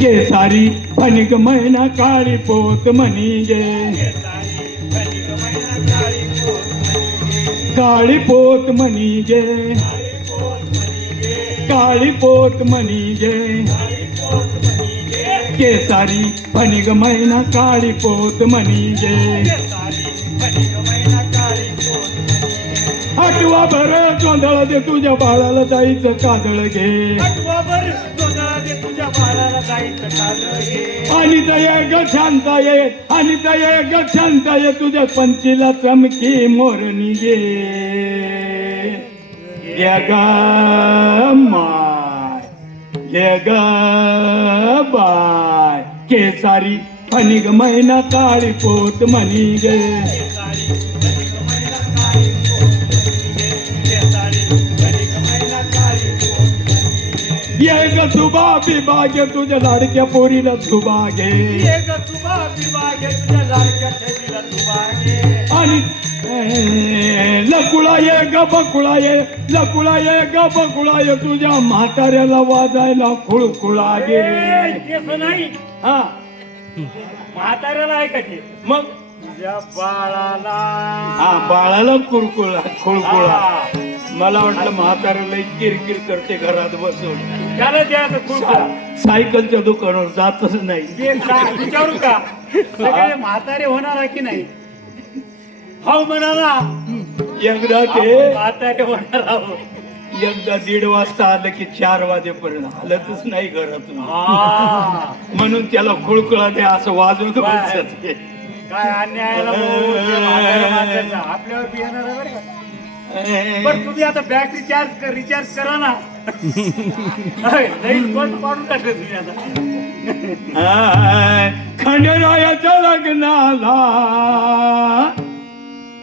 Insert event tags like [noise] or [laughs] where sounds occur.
केसारी फणिक मैना काळी पोत म्हणी काळी पोत म्हणी काळी पोत काळी पोत म्हणी गे. काळी पोत म्हणी गे काळी पोत म्हणी गे. केसारी फणिक मैना काळी पोत म्हणी गे भर गोंधळ दे तुझ्या बाळाला जायचं कादळ दे तुझ्या बाळाला जायचं कादळ घे. आणि दया ग शांता ये आणि दया ग शांता ये तुझ्या पंचीला चमकी मोरणी गे घे ग माय ग बाय. केसारी फणिक मैना काळी पोत म्हणी गे. ये ग सुबा घे तुझ्या लाडक्या पोरीला सुबा घे ये ग बिबा घे तुझ्या लाडक्या छबीला तुबा घे. आणि ए, लकुळा ये ग बकुळा ये लकुळा ये ग बकुळा ये तुझ्या म्हाताऱ्याला वाजायला खुळखुळा गे नाही. हा. म्हाताऱ्याला आहे का ते? मग? तुझ्या बाळाला. हा बाळाला कुळकुळा खुळकुळा. मला वाटलं म्हाताऱ्याला किरकिर करते घरात बसून. त्याला द्यायचं सायकलच्या दुकानावर जातच नाही. विचारू का? सगळे म्हातारे होणार की नाही? हो म्हणाला. एकदा ते म्हातारे होणार एकदा दीड वाजता आलं की चार वाजेपर्यंत हालतच नाही घरातून. हा. म्हणून त्याला खुळखुळा ते असं वाजवत. बसत काय [laughs] माणसाचा. आपल्यावर बी येणार आहे बरं का पण तुम्ही आता बॅटरी रिचार्ज रिचार्ज करा ना. होय, लई बंद पाडून टाकले तुम्ही आता. खंडरायाच्या लग्नाला.